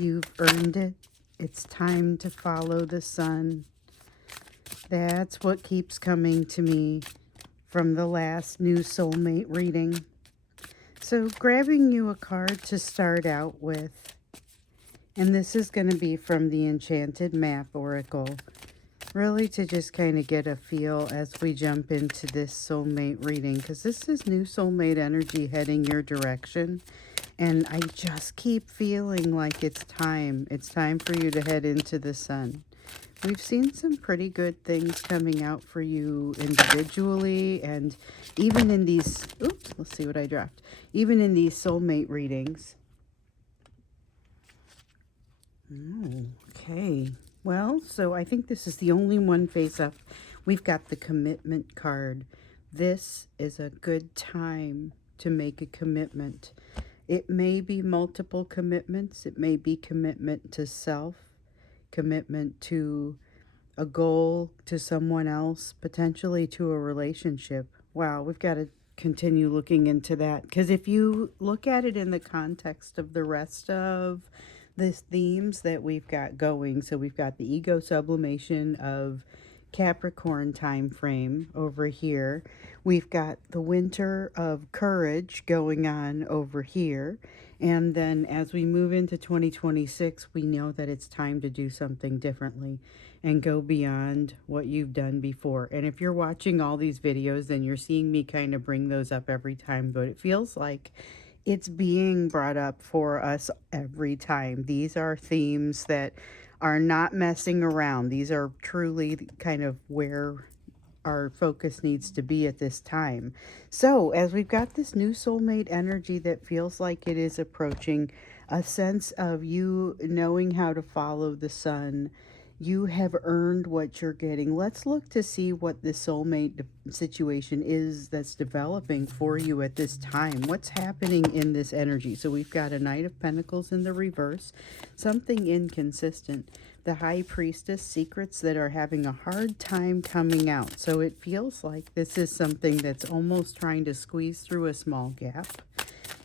You've earned it. It's time to follow the sun. That's what keeps coming to me from the last new soulmate reading. So grabbing you a card to start out with, and this is going to be from the Enchanted Map Oracle, really to just kind of get a feel as we jump into this soulmate reading, because this is new soulmate energy heading your direction. And I just keep feeling like it's time. It's time for you to head into the sun. We've seen some pretty good things coming out for you individually, and even in these, oops, let's see what I dropped. Even in these soulmate readings. Oh, okay. Well, so I think this is the only one face up. We've got the commitment card. This is a good time to make a commitment. It may be multiple commitments. It may be commitment to self, commitment to a goal, to someone else, potentially to a relationship. Wow, we've got to continue looking into that, because if you look at it in the context of the rest of the themes that we've got going, so we've got the ego sublimation of Capricorn time frame over here. We've got the winter of courage going on over here. And then as we move into 2026, we know that it's time to do something differently and go beyond what you've done before. And if you're watching all these videos, then you're seeing me kind of bring those up every time, but it feels like it's being brought up for us every time. These are themes that are not messing around. These are truly kind of where our focus needs to be at this time. So as we've got this new soulmate energy that feels like it is approaching, a sense of you knowing how to follow the sun, you have earned what you're getting. Let's look to see what the soulmate situation is that's developing for you at this time. What's happening in this energy? So we've got a Knight of Pentacles in the reverse, something inconsistent. The High Priestess, secrets that are having a hard time coming out. So it feels like this is something that's almost trying to squeeze through a small gap.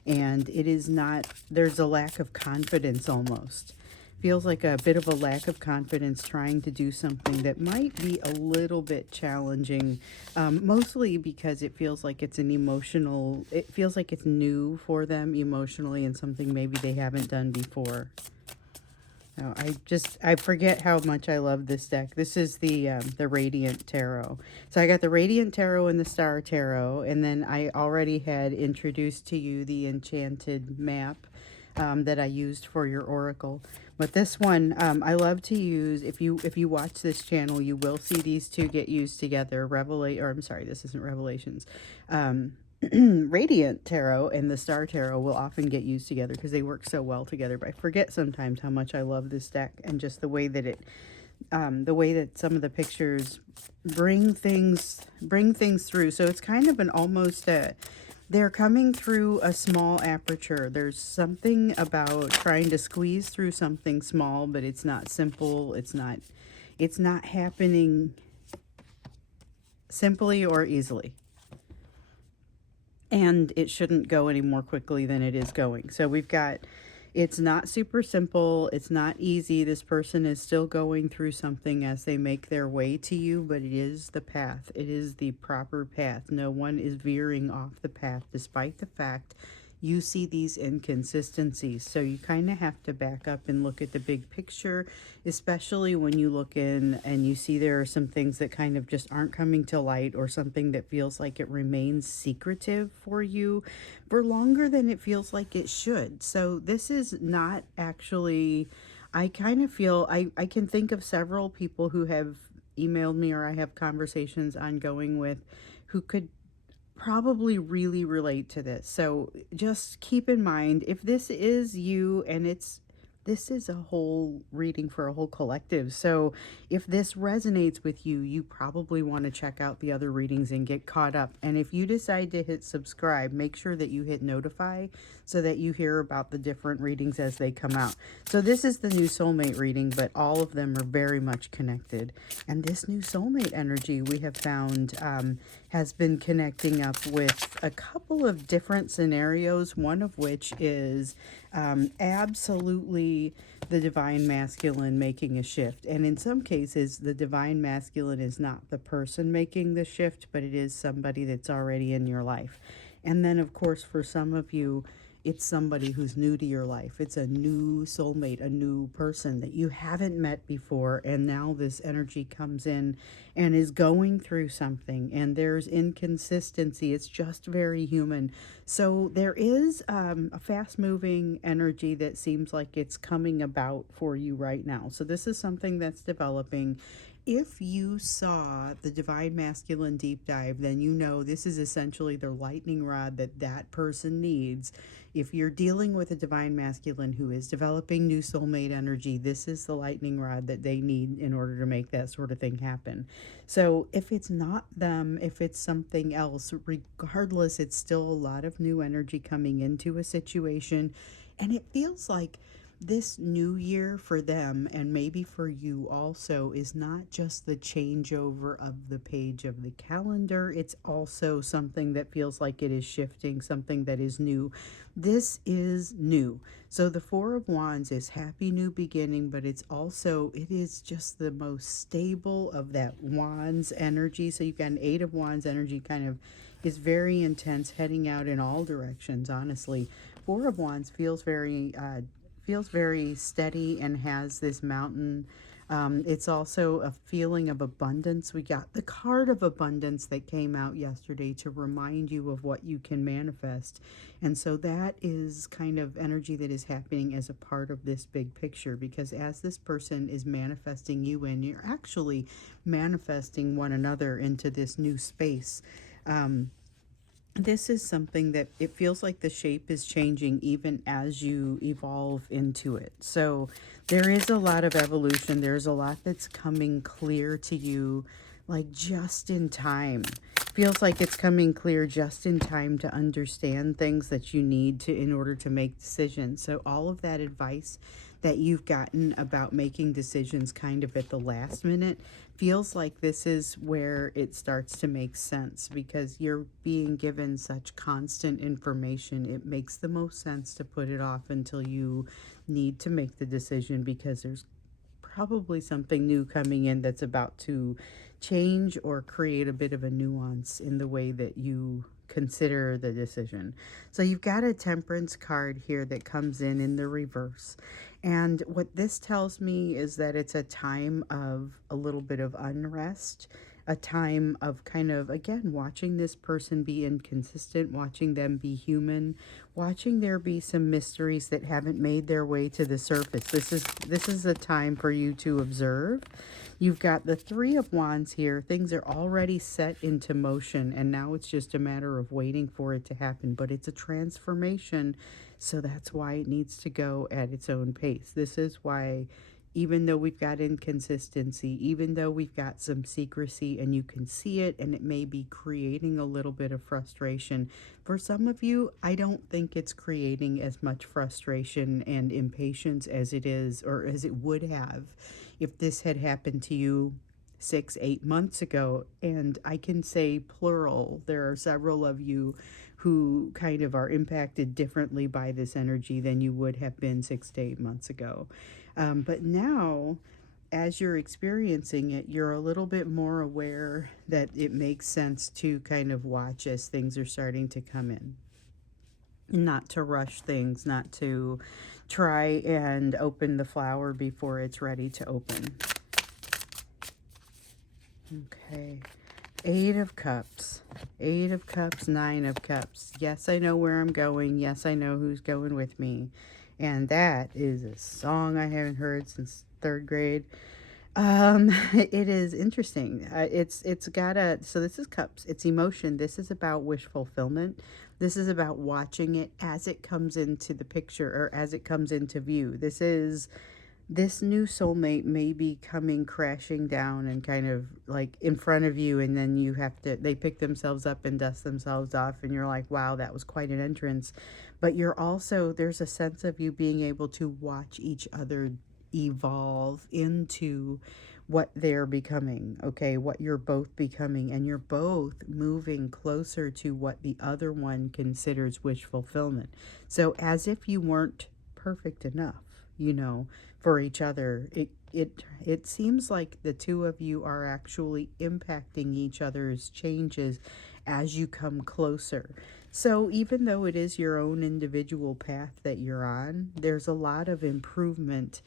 And it is not, there's a lack of confidence almost. Feels like a bit of a lack of confidence trying to do something that might be a little bit challenging, mostly because it feels like it's an emotional, it feels like it's new for them emotionally and something maybe they haven't done before. Oh, I forget how much I love this deck. This is the Radiant Tarot. So I got the Radiant Tarot and the Star Tarot, and then I already had introduced to you the Enchanted Map that I used for your oracle. But this one, I love to use. If you watch this channel, you will see these two get used together. I'm sorry, this isn't Revelations. Radiant Tarot and the Star Tarot will often get used together because they work so well together. But I forget sometimes how much I love this deck, and just the way that some of the pictures bring things through. So it's kind of an almost they're coming through a small aperture. There's something about trying to squeeze through something small, but it's not simple. It's not happening simply or easily. And it shouldn't go any more quickly than it is going. So we've got, it's not super simple. It's not easy. This person is still going through something as they make their way to you, but it is the path. It is the proper path. No one is veering off the path, despite the fact you see these inconsistencies. So you kind of have to back up and look at the big picture, especially when you look in and you see there are some things that kind of just aren't coming to light, or something that feels like it remains secretive for you for longer than it feels like it should. So this is not actually, I kind of feel, I can think of several people who have emailed me, or I have conversations ongoing with, who could probably really relate to this. So just keep in mind, if this is you, and this is a whole reading for a whole collective. So if this resonates with you, you probably want to check out the other readings and get caught up. And if you decide to hit subscribe, make sure that you hit notify so that you hear about the different readings as they come out. So this is the new soulmate reading, but all of them are very much connected. And this new soulmate energy we have found has been connecting up with a couple of different scenarios, one of which is absolutely the divine masculine making a shift. And in some cases, the divine masculine is not the person making the shift, but it is somebody that's already in your life. And then, of course, for some of you, it's somebody who's new to your life. It's a new soulmate, a new person that you haven't met before. And now this energy comes in and is going through something. And there's inconsistency. It's just very human. So there is a fast moving energy that seems like it's coming about for you right now. So this is something that's developing. If you saw the Divine Masculine deep dive, then you know this is essentially the lightning rod that that person needs. If you're dealing with a Divine Masculine who is developing new soulmate energy, this is the lightning rod that they need in order to make that sort of thing happen. So if it's not them, if it's something else, regardless, it's still a lot of new energy coming into a situation. And it feels like this new year for them, and maybe for you also, is not just the changeover of the page of the calendar. It's also something that feels like it is shifting, something that is new. This is new. So the Four of Wands is happy new beginning, but it is just the most stable of that Wands energy. So you've got an Eight of Wands energy, kind of is very intense, heading out in all directions, honestly. Four of Wands feels very steady and has this mountain. It's also a feeling of abundance. We got the card of abundance that came out yesterday to remind you of what you can manifest. And so that is kind of energy that is happening as a part of this big picture, because as this person is manifesting you in, you're actually manifesting one another into this new space. This is something that it feels like the shape is changing even as you evolve into it. So there is a lot of evolution. There's a lot that's coming clear to you, like just in time. Feels like it's coming clear just in time to understand things that you need to in order to make decisions. So all of that advice that you've gotten about making decisions kind of at the last minute feels like this is where it starts to make sense, because you're being given such constant information. It makes the most sense to put it off until you need to make the decision, because there's probably something new coming in that's about to change or create a bit of a nuance in the way that you consider the decision. So you've got a Temperance card here that comes in the reverse. And what this tells me is that it's a time of a little bit of unrest, a time of kind of, again, watching this person be inconsistent, watching them be human, watching there be some mysteries that haven't made their way to the surface. This is a time for you to observe. You've got the Three of Wands here. Things are already set into motion, and now it's just a matter of waiting for it to happen. But it's a transformation, so that's why it needs to go at its own pace. This is why, even though we've got inconsistency, even though we've got some secrecy and you can see it and it may be creating a little bit of frustration, for some of you, I don't think it's creating as much frustration and impatience as it is, or as it would have if this had happened to you 6, 8 months ago. And I can say plural, there are several of you who kind of are impacted differently by this energy than you would have been 6 to 8 months ago. But now, as you're experiencing it, you're a little bit more aware that it makes sense to kind of watch as things are starting to come in. Not to rush things, not to try and open the flower before it's ready to open. Okay. Eight of Cups, Nine of Cups. Yes, I know where I'm going. Yes, I know who's going with me. And that is a song I haven't heard since 3rd grade. It is interesting. So this is Cups. It's emotion. This is about wish fulfillment. This is about watching it as it comes into the picture, or as it comes into view. This new soulmate may be coming crashing down and kind of like in front of you, and then they pick themselves up and dust themselves off, and you're like, wow, that was quite an entrance. But there's a sense of you being able to watch each other evolve into what they're becoming, okay, what you're both becoming, and you're both moving closer to what the other one considers wish fulfillment. So as if you weren't perfect enough, you know, for each other, it seems like the two of you are actually impacting each other's changes as you come closer. So even though it is your own individual path that you're on, there's a lot of improvement,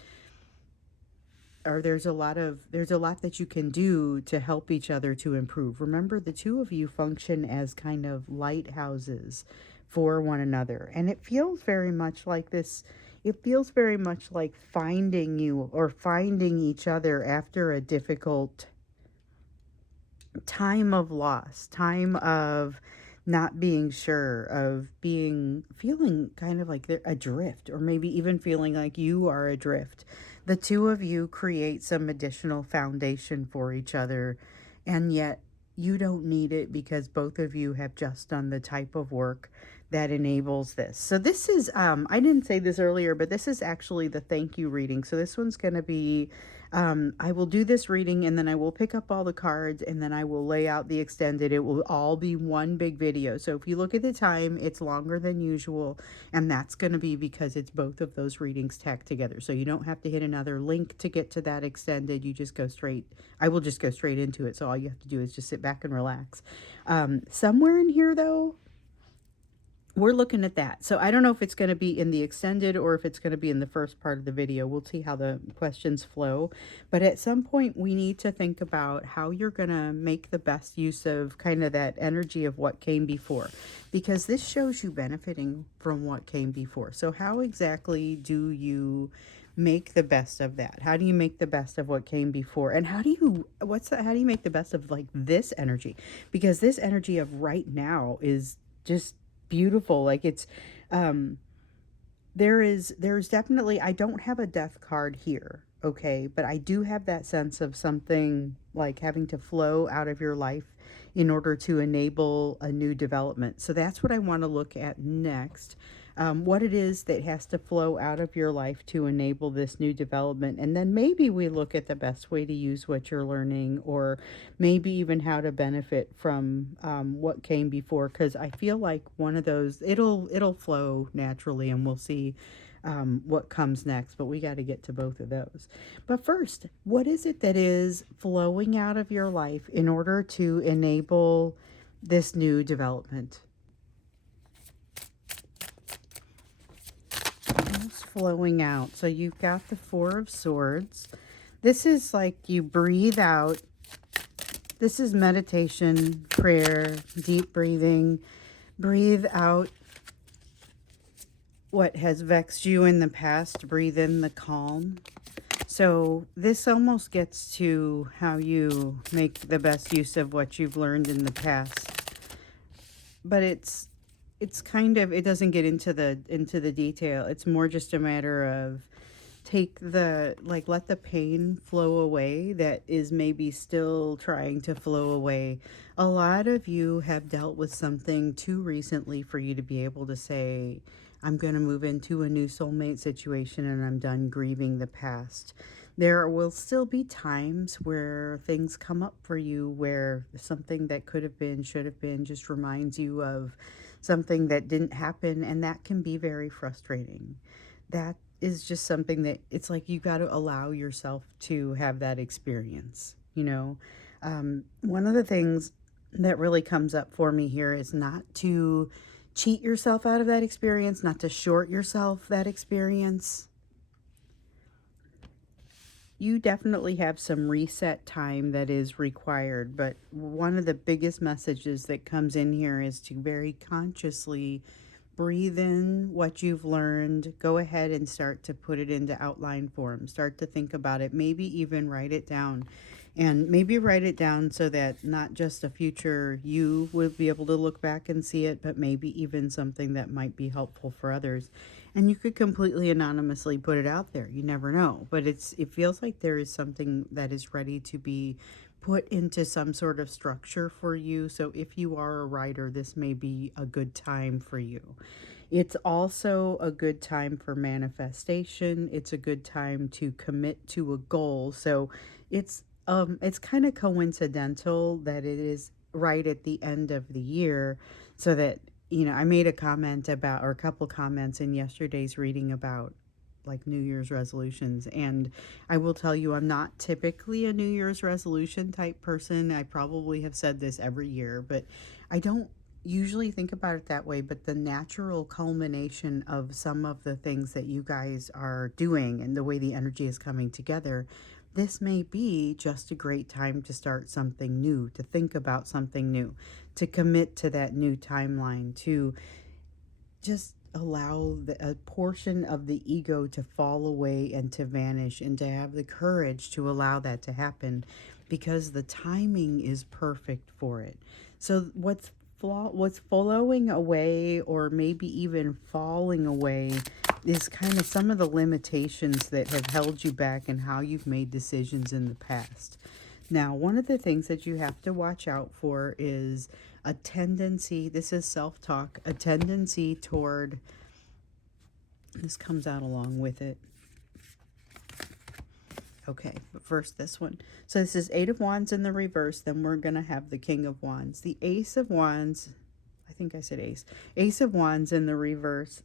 or there's a lot that you can do to help each other to improve. Remember, the two of you function as kind of lighthouses for one another, and it feels very much like this. It feels very much like finding you or finding each other after a difficult time of loss, time of not being sure, of feeling kind of like they're adrift, or maybe even feeling like you are adrift. The two of you create some additional foundation for each other, and yet you don't need it because both of you have just done the type of work that enables this. So this is I didn't say this earlier, but this is actually the thank you reading. So this one's going to be I will do this reading, and then I will pick up all the cards, and then I will lay out the extended. It will all be one big video. So if you look at the time, it's longer than usual, and that's going to be because it's both of those readings tacked together. So you don't have to hit another link to get to that extended. You just go straight. I will just go straight into it. So all you have to do is just sit back and relax. Somewhere in here, though, we're looking at that. So I don't know if it's going to be in the extended or if it's going to be in the first part of the video. We'll see how the questions flow. But at some point, we need to think about how you're going to make the best use of kind of that energy of what came before. Because this shows you benefiting from what came before. So how exactly do you make the best of that? How do you make the best of what came before? And how do you make the best of like this energy? Because this energy of right now is just beautiful. Like it's there's definitely, I don't have a death card here, okay, but I do have that sense of something like having to flow out of your life in order to enable a new development. So that's what I want to look at next. What it is that has to flow out of your life to enable this new development. And then maybe we look at the best way to use what you're learning, or maybe even how to benefit from what came before. Because I feel like one of those, it'll flow naturally, and we'll see what comes next. But we got to get to both of those. But first, what is it that is flowing out of your life in order to enable this new development? It's flowing out. So you've got the Four of Swords. This is like you breathe out. This is meditation, prayer, deep breathing. Breathe out what has vexed you in the past. Breathe in the calm. So this almost gets to how you make the best use of what you've learned in the past. But it's kind of, it doesn't get into the detail. It's more just a matter of let the pain flow away that is maybe still trying to flow away. A lot of you have dealt with something too recently for you to be able to say, I'm going to move into a new soulmate situation and I'm done grieving the past. There will still be times where things come up for you where something that could have been, should have been, just reminds you of something that didn't happen, and that can be very frustrating. That is just something that it's like you got to allow yourself to have that experience, you know. One of the things that really comes up for me here is not to cheat yourself out of that experience, not to short yourself that experience. You definitely have some reset time that is required, but one of the biggest messages that comes in here is to very consciously breathe in what you've learned. Go ahead and start to put it into outline form. Start to think about it. Maybe even write it down. And maybe write it down so that not just a future you will be able to look back and see it, but maybe even something that might be helpful for others. And you could completely anonymously put it out there. You never know. But it feels like there is something that is ready to be put into some sort of structure for you. So if you are a writer, this may be a good time for you. It's also a good time for manifestation. It's a good time to commit to a goal. So it's it's kind of coincidental that it is right at the end of the year, so that, I made a comment about, or a couple comments in yesterday's reading about like New Year's resolutions. And I will tell you, I'm not typically a New Year's resolution type person. I probably have said this every year, but I don't usually think about it that way. But the natural culmination of some of the things that you guys are doing and the way the energy is coming together, this may be just a great time to start something new, to think about something new, to commit to that new timeline, to just allow a portion of the ego to fall away and to vanish, and to have the courage to allow that to happen, because the timing is perfect for it. So what's flowing away, or maybe even falling away, is kind of some of the limitations that have held you back and how you've made decisions in the past. Now, one of the things that you have to watch out for is a tendency, this is self-talk, a tendency toward, this comes out along with it. Okay, but first this one. So this is Eight of Wands in the reverse, then we're going to have the King of Wands. The Ace of Wands, I think I said ace. Ace of Wands in the reverse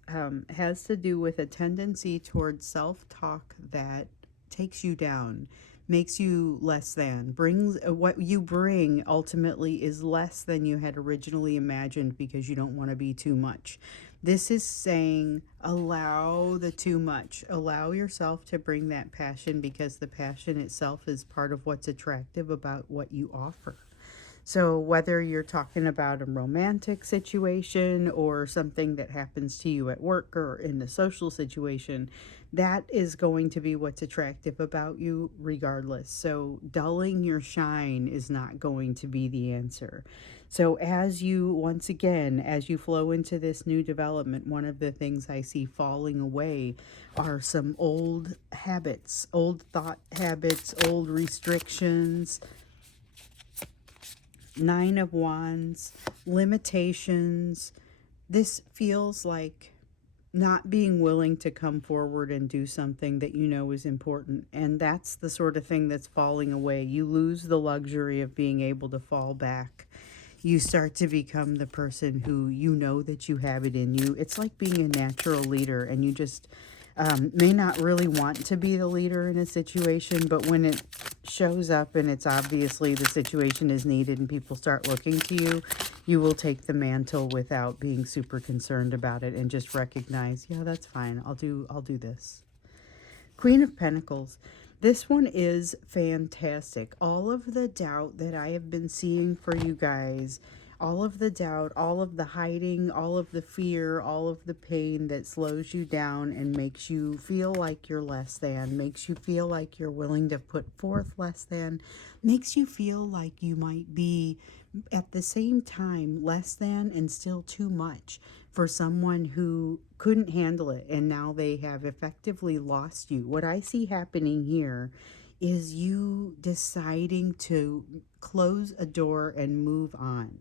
has to do with a tendency towards self-talk that takes you down, makes you less than, brings what you bring ultimately is less than you had originally imagined, because you don't want to be too much. This is saying allow the too much. Allow yourself to bring that passion, because the passion itself is part of what's attractive about what you offer. So whether you're talking about a romantic situation or something that happens to you at work or in a social situation, that is going to be what's attractive about you regardless. So dulling your shine is not going to be the answer. So as you, once again, as you flow into this new development, one of the things I see falling away are some old habits, old thought habits, old restrictions. Nine of Wands, limitations. This feels like not being willing to come forward and do something that you know is important. And that's the sort of thing that's falling away. You lose the luxury of being able to fall back. You start to become the person who you know that you have it in you. It's like being a natural leader, and you just may not really want to be the leader in a situation, but when it shows up and it's obviously the situation is needed and people start looking to you, you will take the mantle without being super concerned about it, and just recognize, yeah, that's fine. I'll do this. Queen of Pentacles. This one is fantastic. All of the doubt that I have been seeing for you guys, all of the doubt, all of the hiding, all of the fear, all of the pain that slows you down and makes you feel like you're less than, makes you feel like you're willing to put forth less than, makes you feel like you might be at the same time less than and still too much for someone who couldn't handle it, and now they have effectively lost you. What I see happening here is you deciding to close a door and move on.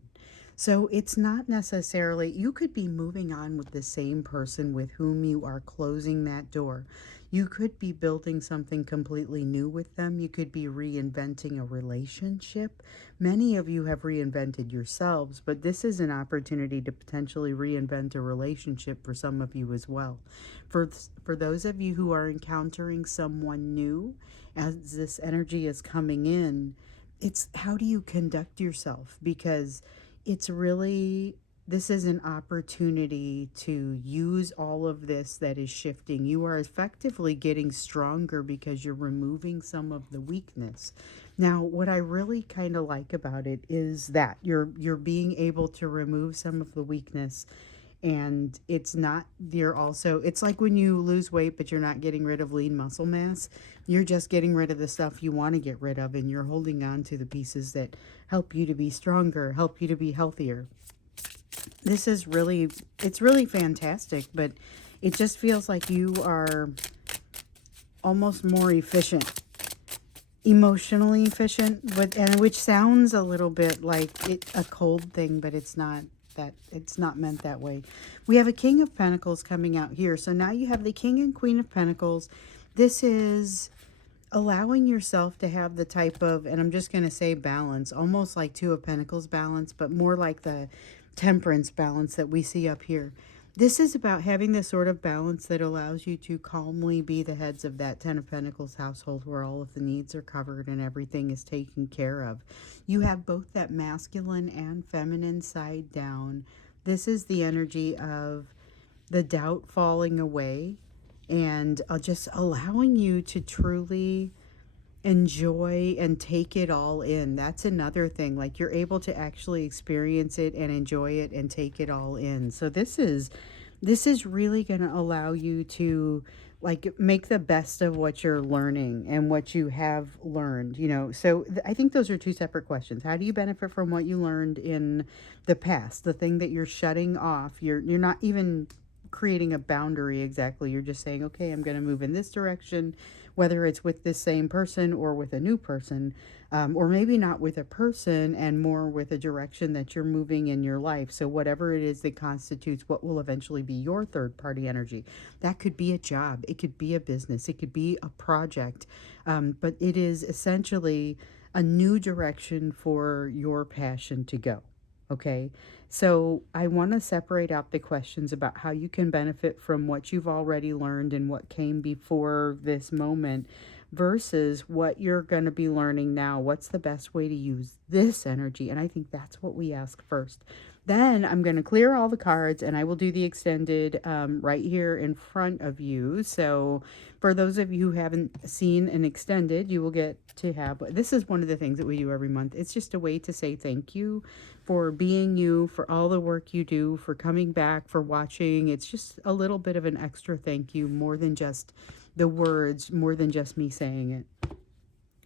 So it's not necessarily, you could be moving on with the same person with whom you are closing that door. You could be building something completely new with them. You could be reinventing a relationship. Many of you have reinvented yourselves, but this is an opportunity to potentially reinvent a relationship for some of you as well. For those of you who are encountering someone new, as this energy is coming in, it's how do you conduct yourself? Because it's really, this is an opportunity to use all of this that is shifting. You are effectively getting stronger because you're removing some of the weakness. Now, what I really kind of like about it is that you're being able to remove some of the weakness, and it's not, you're also, it's like when you lose weight but you're not getting rid of lean muscle mass. You're just getting rid of the stuff you want to get rid of, and you're holding on to the pieces that help you to be stronger, help you to be healthier. This is really, it's really fantastic, but it just feels like you are almost more efficient, emotionally efficient, but, and which sounds a little bit like a cold thing, but it's not. That it's not meant that way. We have a King of Pentacles coming out here. So now you have the King and Queen of Pentacles. This is allowing yourself to have the type of, and I'm just going to say balance, almost like Two of Pentacles balance, but more like the temperance balance that we see up here. This is about having the sort of balance that allows you to calmly be the heads of that Ten of Pentacles household where all of the needs are covered and everything is taken care of. You have both that masculine and feminine side down. This is the energy of the doubt falling away and just allowing you to truly enjoy and take it all in. That's another thing. Like, you're able to actually experience it and enjoy it and take it all in. So this is really going to allow you to like make the best of what you're learning and what you have learned, you know. So I think those are two separate questions. How do you benefit from what you learned in the past, the thing that you're shutting off? You're not even creating a boundary exactly. You're just saying, okay, I'm going to move in this direction, whether it's with this same person or with a new person, or maybe not with a person and more with a direction that you're moving in your life. So whatever it is that constitutes what will eventually be your third party energy, that could be a job, it could be a business, it could be a project, but it is essentially a new direction for your passion to go. Okay, so I want to separate out the questions about how you can benefit from what you've already learned and what came before this moment versus what you're going to be learning now. What's the best way to use this energy? And I think that's what we ask first. Then I'm going to clear all the cards and I will do the extended right here in front of you. So for those of you who haven't seen an extended, you will get to have, this is one of the things that we do every month. It's just a way to say thank you for being you, for all the work you do, for coming back, for watching. It's just a little bit of an extra thank you, more than just the words, more than just me saying it.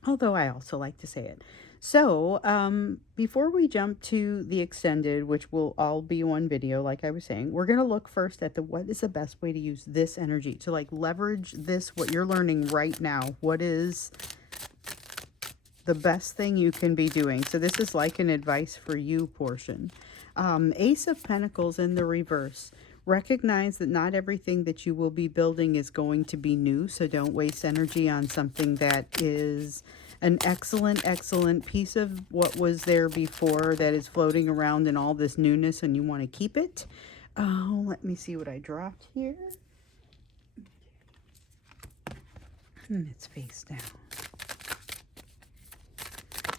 Although I also like to say it. So before we jump to the extended, which will all be one video, like I was saying, we're going to look first at what is the best way to use this energy to like leverage this, what you're learning right now. What is the best thing you can be doing? So this is like an advice for you portion. Ace of Pentacles in the reverse. Recognize that not everything that you will be building is going to be new, so don't waste energy on something that is an excellent piece of what was there before that is floating around in all this newness and you want to keep it. Oh, let me see what I dropped here. And it's face down.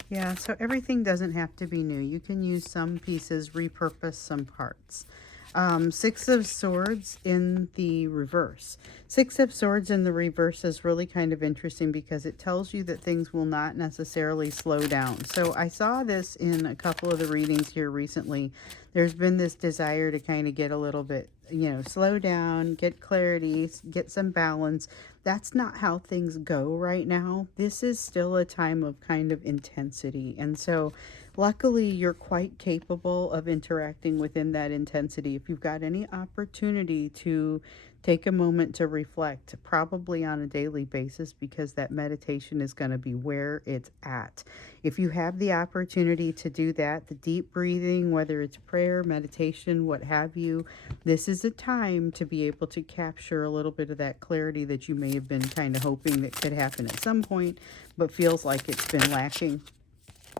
Yeah, so everything doesn't have to be new. You can use some pieces, repurpose some parts. Six of Swords in the reverse. Six of Swords in the reverse is really kind of interesting because it tells you that things will not necessarily slow down. So I saw this in a couple of the readings here recently. There's been this desire to kind of get a little bit, you know, slow down, get clarity, get some balance. That's not how things go right now. This is still a time of kind of intensity. And so luckily, you're quite capable of interacting within that intensity. If you've got any opportunity to take a moment to reflect, probably on a daily basis, because that meditation is going to be where it's at. If you have the opportunity to do that, the deep breathing, whether it's prayer, meditation, what have you, this is a time to be able to capture a little bit of that clarity that you may have been kind of hoping that could happen at some point, but feels like it's been lacking.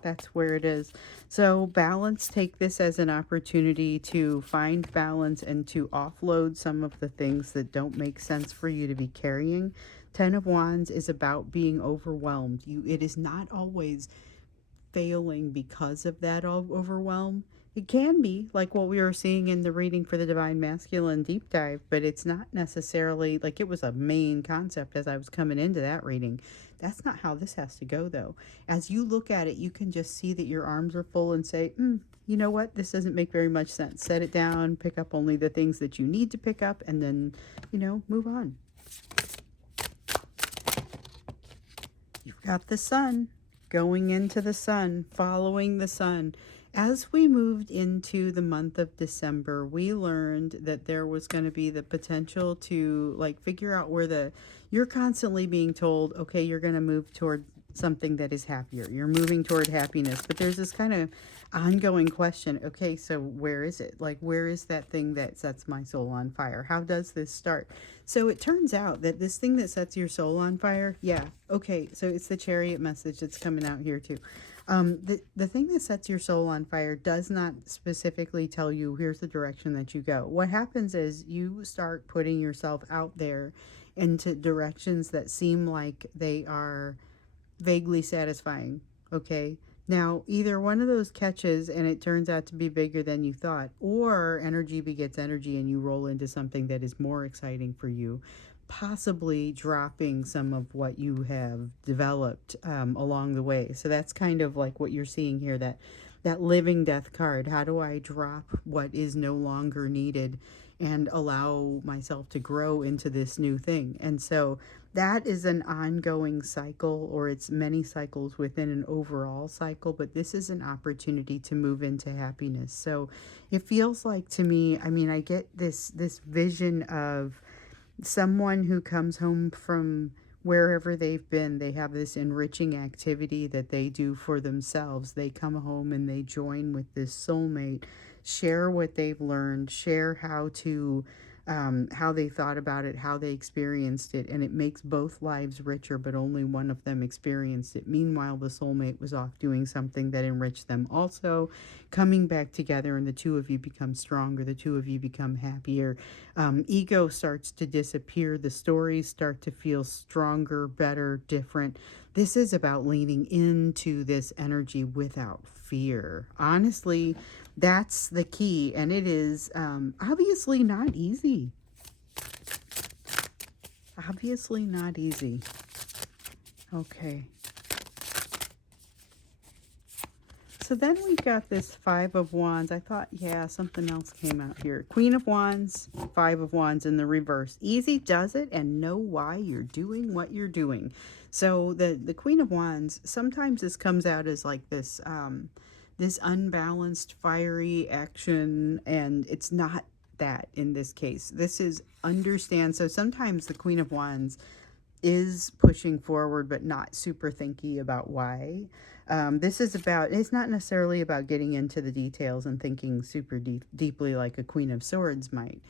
That's where it is. So balance, take this as an opportunity to find balance and to offload some of the things that don't make sense for you to be carrying. Ten of Wands is about being overwhelmed. It is not always failing because of that overwhelm. It can be like what we were seeing in the reading for the Divine Masculine deep dive, but it's not necessarily like it was a main concept as I was coming into that reading. That's not how this has to go, though. As you look at it, you can just see that your arms are full and say, you know what? This doesn't make very much sense. Set it down, pick up only the things that you need to pick up, and then, you know, move on. You've got the Sun. Going into the Sun, following the Sun. As we moved into the month of December, we learned that there was going to be the potential to like figure out where you're constantly being told, okay, you're going to move toward something that is happier. You're moving toward happiness, but there's this kind of ongoing question. Okay, so where is it? Like, where is that thing that sets my soul on fire? How does this start? So it turns out that this thing that sets your soul on fire, yeah, okay, so it's the chariot message that's coming out here too. The thing that sets your soul on fire does not specifically tell you here's the direction that you go. What happens is you start putting yourself out there into directions that seem like they are vaguely satisfying. Okay. Now, either one of those catches and it turns out to be bigger than you thought, or energy begets energy and you roll into something that is more exciting for you, possibly dropping some of what you have developed along the way. So that's kind of like what you're seeing here, that living death card. How do I drop what is no longer needed and allow myself to grow into this new thing? And so that is an ongoing cycle, or it's many cycles within an overall cycle, but this is an opportunity to move into happiness. So it feels like to me, I mean, I get this vision of someone who comes home from wherever they've been. They have this enriching activity that they do for themselves. They come home and they join with this soulmate, share what they've learned, share how they thought about it, how they experienced it, and it makes both lives richer, but only one of them experienced it. Meanwhile, the soulmate was off doing something that enriched them also, coming back together, and the two of you become stronger, the two of you become happier. Ego starts to disappear, the stories start to feel stronger, better, different. This is about leaning into this energy without fear. Honestly, that's the key, and it is obviously not easy. Obviously not easy. Okay. So then we've got this Five of Wands. I thought, yeah, something else came out here. Queen of Wands, Five of Wands in the reverse. Easy does it, and know why you're doing what you're doing. So the Queen of Wands, sometimes this comes out as like this this unbalanced, fiery action, and it's not that in this case. This is understand. So sometimes the Queen of Wands is pushing forward, but not super thinky about why. This is about, it's not necessarily about getting into the details and thinking super deeply like a Queen of Swords might.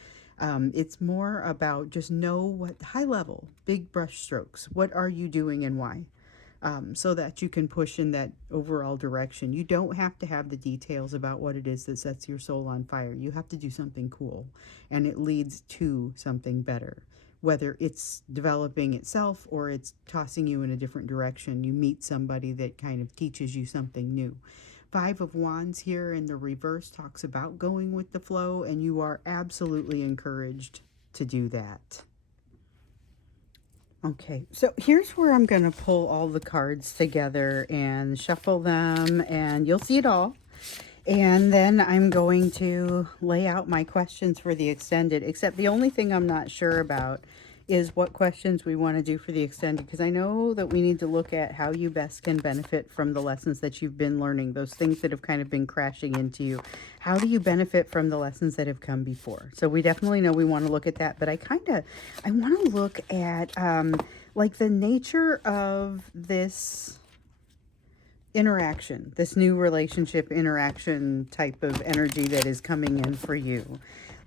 It's more about just know what, high level, big brush strokes. What are you doing and why? So that you can push in that overall direction. You don't have to have the details about what it is that sets your soul on fire. You have to do something cool, and it leads to something better. Whether it's developing itself or it's tossing you in a different direction, you meet somebody that kind of teaches you something new. Five of Wands here in the reverse talks about going with the flow, and you are absolutely encouraged to do that. Okay, so here's where I'm going to pull all the cards together and shuffle them, and you'll see it all. And then I'm going to lay out my questions for the extended, except the only thing I'm not sure about is what questions we want to do for the extended, because I know that we need to look at how you best can benefit from the lessons that you've been learning, those things that have kind of been crashing into you. How do you benefit from the lessons that have come before? So we definitely know we want to look at that, but I want to look at like the nature of this interaction, this new relationship interaction type of energy that is coming in for you.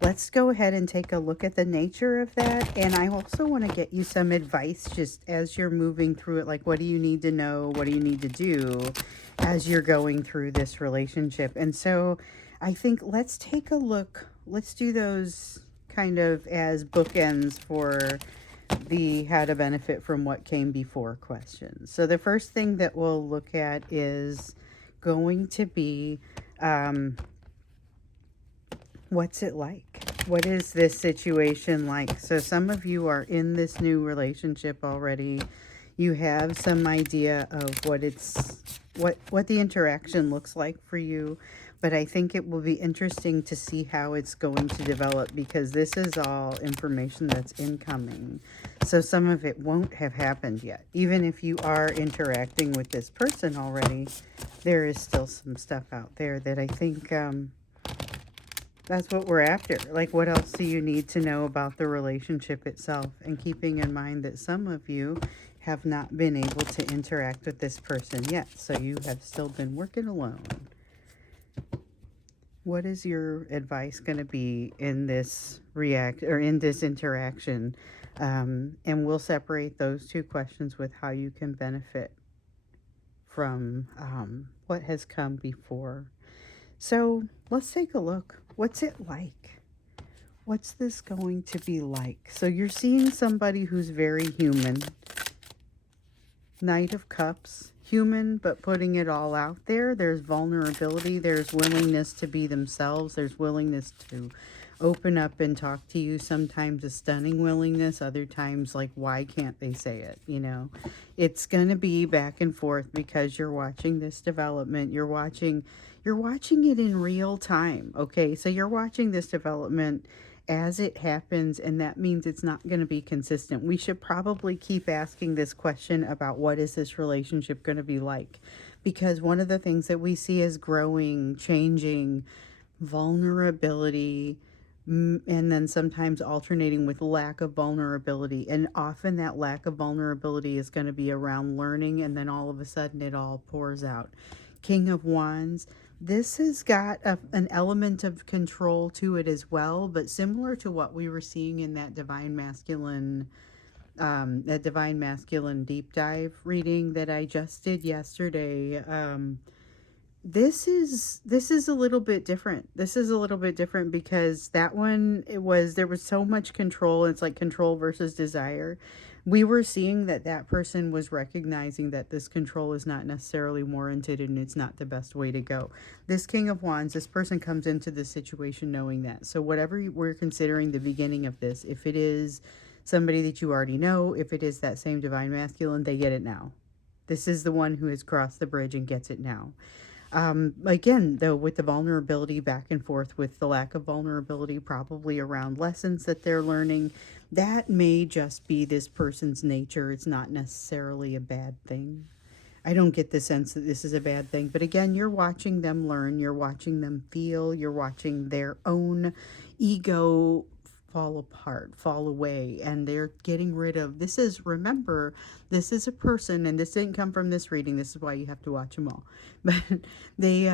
Let's go ahead and take a look at the nature of that. And I also want to get you some advice just as you're moving through it. Like, what do you need to know? What do you need to do as you're going through this relationship? And so I think let's take a look. Let's do those kind of as bookends for the how to benefit from what came before questions. So the first thing that we'll look at is going to be what's it like? What is this situation like? So some of you are in this new relationship already. You have some idea of what the interaction looks like for you. But I think it will be interesting to see how it's going to develop, because this is all information that's incoming. So some of it won't have happened yet. Even if you are interacting with this person already, there is still some stuff out there that I think That's what we're after. Like, what else do you need to know about the relationship itself? And keeping in mind that some of you have not been able to interact with this person yet. So you have still been working alone. What is your advice going to be in this in this interaction? And we'll separate those two questions with how you can benefit from what has come before. So let's take a look. What's it like? What's this going to be like? So you're seeing somebody who's very human. Knight of Cups, human, but putting it all out there. There's vulnerability. There's willingness to be themselves. There's willingness to open up and talk to you. Sometimes a stunning willingness. Other times, like, why can't they say it? You know, it's going to be back and forth because you're watching this development. You're watching it in real time. Okay, so you're watching this development as it happens, and that means it's not going to be consistent. We should probably keep asking this question about what is this relationship going to be like, because one of the things that we see is growing, changing, vulnerability, and then sometimes alternating with lack of vulnerability. And often that lack of vulnerability is going to be around learning, and then all of a sudden it all pours out. King of Wands. This has got an element of control to it as well, but similar to what we were seeing in that Divine Masculine deep dive reading that I just did yesterday. This is a little bit different. This is a little bit different because that one, there was so much control. It's like control versus desire. We were seeing that person was recognizing that this control is not necessarily warranted and it's not the best way to go. This King of Wands, this person comes into this situation knowing that. So whatever we're considering the beginning of this, if it is somebody that you already know, if it is that same Divine Masculine, they get it now. This is the one who has crossed the bridge and gets it now. Again, though, with the vulnerability back and forth, with the lack of vulnerability probably around lessons that they're learning, that may just be this person's nature. It's not necessarily a bad thing. I don't get the sense that this is a bad thing. But again, you're watching them learn. You're watching them feel. You're watching their own ego fall apart, fall away, and they're getting rid of remember, this is a person, and this didn't come from this reading. This is why you have to watch them all. But they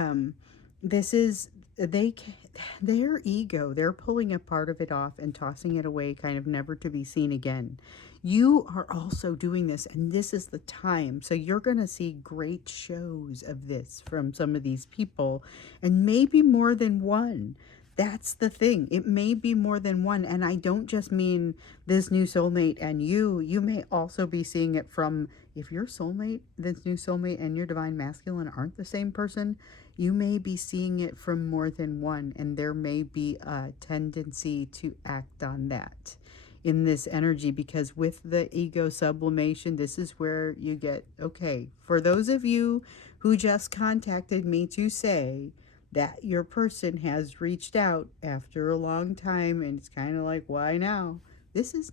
this is their ego, they're pulling a part of it off and tossing it away, kind of never to be seen again. You are also doing this, and this is the time. So you're going to see great shows of this from some of these people, and maybe more than one. That's the thing. It may be more than one. And I don't just mean this new soulmate and you may also be seeing it from, if your soulmate, this new soulmate, and your Divine Masculine aren't the same person, you may be seeing it from more than one. And there may be a tendency to act on that in this energy, because with the ego sublimation, this is where you get, okay, for those of you who just contacted me to say that your person has reached out after a long time, and it's kind of like, why now? This is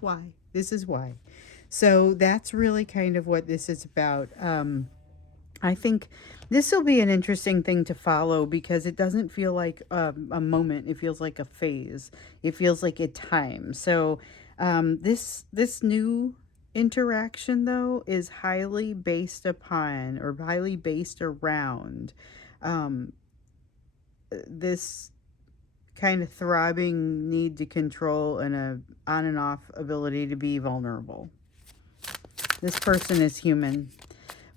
why. So that's really kind of what this is about. I think this will be an interesting thing to follow, because it doesn't feel like a moment. It feels like a phase. It feels like a time. So this new interaction, though, is highly based upon, or highly based around, this kind of throbbing need to control and a on and off ability to be vulnerable. This person is human.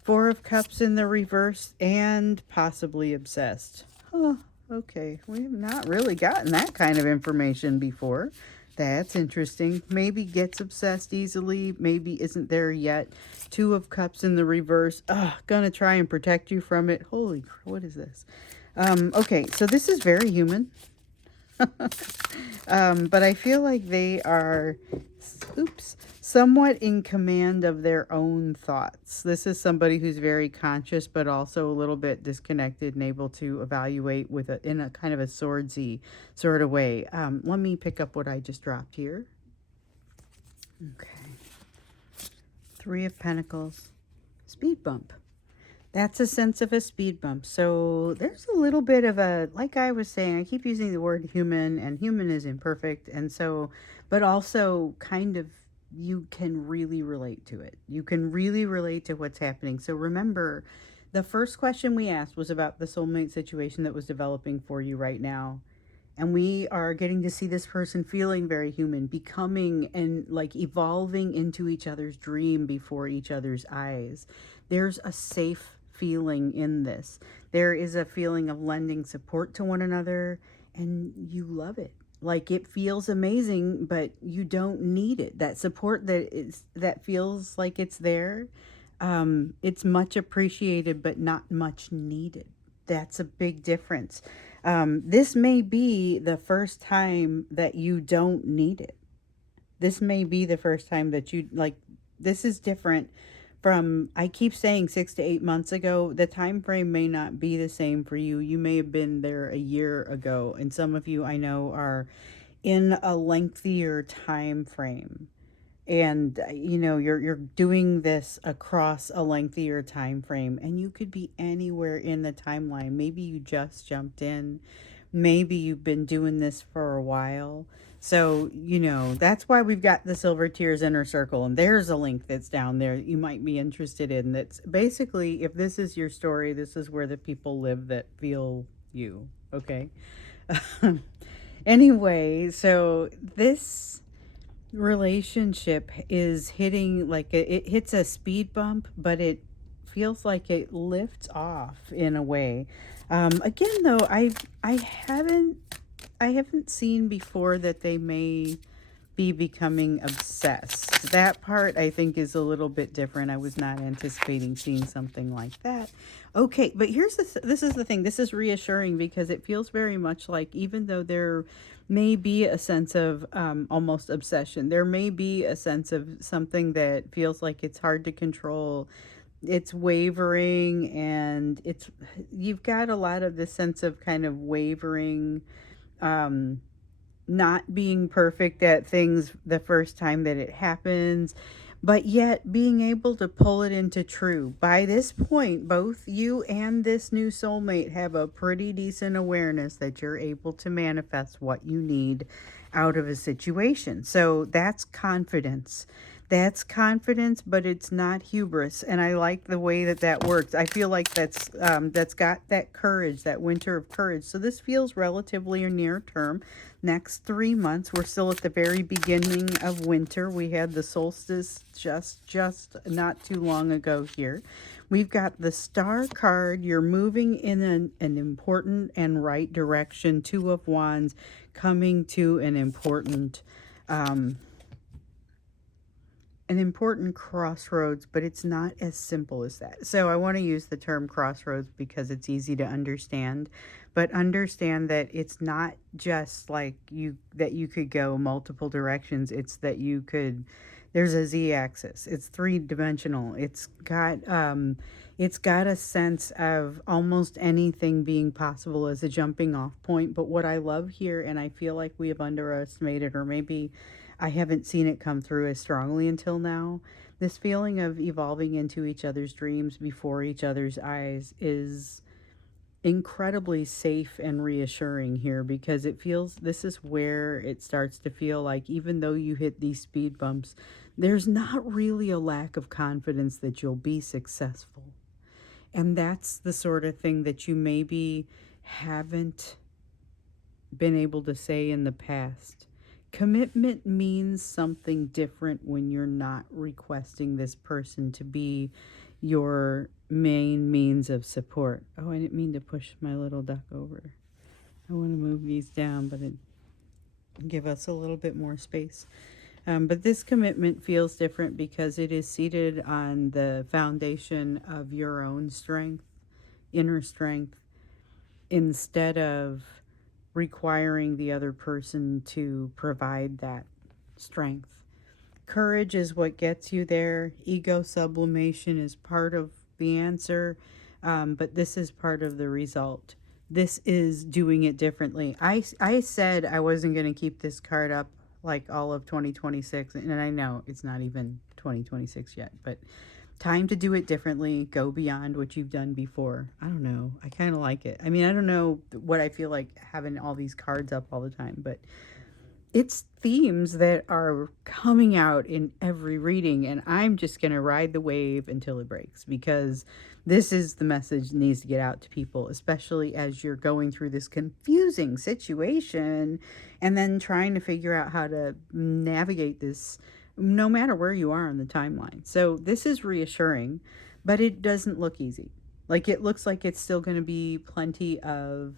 Four of Cups in the reverse, and possibly obsessed. Huh, okay. We've not really gotten that kind of information before. That's interesting. Maybe gets obsessed easily. Maybe isn't there yet. Two of Cups in the reverse. Gonna try and protect you from it. Holy, what is this? Okay, so this is very human. But I feel like they are, somewhat in command of their own thoughts. This is somebody who's very conscious, but also a little bit disconnected and able to evaluate in a kind of a swordsy sort of way. Let me pick up what I just dropped here. Okay. Three of Pentacles. Speed bump. That's a sense of a speed bump. So there's a little bit of a, like I was saying, I keep using the word human, and human is imperfect. And so, but also kind of, you can really relate to it. You can really relate to what's happening. So remember, the first question we asked was about the soulmate situation that was developing for you right now. And we are getting to see this person feeling very human, becoming and like evolving into each other's dream before each other's eyes. There's a safe feeling in this. There is a feeling of lending support to one another, and you love it. Like, it feels amazing, but you don't need it. That support that feels like it's there, it's much appreciated, but not much needed. That's a big difference. This may be the first time that you don't need it. This may be the first time that you like, this is different from, I keep saying 6 to 8 months ago. The time frame may not be the same for you. You may have been there a year ago, and some of you I know are in a lengthier time frame, and you're doing this across a lengthier time frame, and you could be anywhere in the timeline. Maybe you just jumped in, maybe you've been doing this for a while. So that's why we've got the Silver Tears Inner Circle, and there's a link that's down there you might be interested in. That's basically, if this is your story, this is where the people live that feel you. Okay. Anyway, so this relationship is hitting, like, it hits a speed bump, but it feels like it lifts off in a way. Again, though, I haven't I haven't seen before that they may be becoming obsessed. That part I think is a little bit different. I was not anticipating seeing something like that. Okay, but this is the thing. This is reassuring because it feels very much like, even though there may be a sense of almost obsession, there may be a sense of something that feels like it's hard to control. It's wavering, and you've got a lot of this sense of kind of wavering, um, not being perfect at things the first time that it happens, but yet being able to pull it into true. By this point, both you and this new soulmate have a pretty decent awareness that you're able to manifest what you need out of a situation. So that's confidence. That's confidence, but it's not hubris, and I like the way that works. I feel like that's got that courage, that winter of courage. So this feels relatively near term. Next 3 months, we're still at the very beginning of winter. We had the solstice just not too long ago here. We've got the Star card. You're moving in an important and right direction. Two of Wands, coming to an important crossroads, but it's not as simple as that. So I want to use the term crossroads because it's easy to understand, but understand that it's not just like you could go multiple directions. It's that there's a z-axis. It's three-dimensional. It's got a sense of almost anything being possible as a jumping off point. But what I love here, and I feel like we have underestimated, or maybe I haven't seen it come through as strongly until now, this feeling of evolving into each other's dreams before each other's eyes is incredibly safe and reassuring here, because this is where it starts to feel like, even though you hit these speed bumps, there's not really a lack of confidence that you'll be successful. And that's the sort of thing that you maybe haven't been able to say in the past. Commitment means something different when you're not requesting this person to be your main means of support. Oh, I didn't mean to push my little duck over. I want to move these down, but give us a little bit more space. But this commitment feels different because it is seated on the foundation of your own strength, inner strength, instead of requiring the other person to provide that strength. Courage is what gets you there. Ego sublimation is part of the answer, but this is part of the result. This is doing it differently. I said I wasn't going to keep this card up like all of 2026, and I know it's not even 2026 yet, but Time to do it differently. Go beyond what you've done before. I don't know. I kind of like it. I mean, I don't know what I feel like having all these cards up all the time, but it's themes that are coming out in every reading, and I'm just going to ride the wave until it breaks, because this is the message that needs to get out to people, especially as you're going through this confusing situation and then trying to figure out how to navigate this no matter where you are on the timeline. So this is reassuring, but it doesn't look easy. Like, it looks like it's still going to be plenty of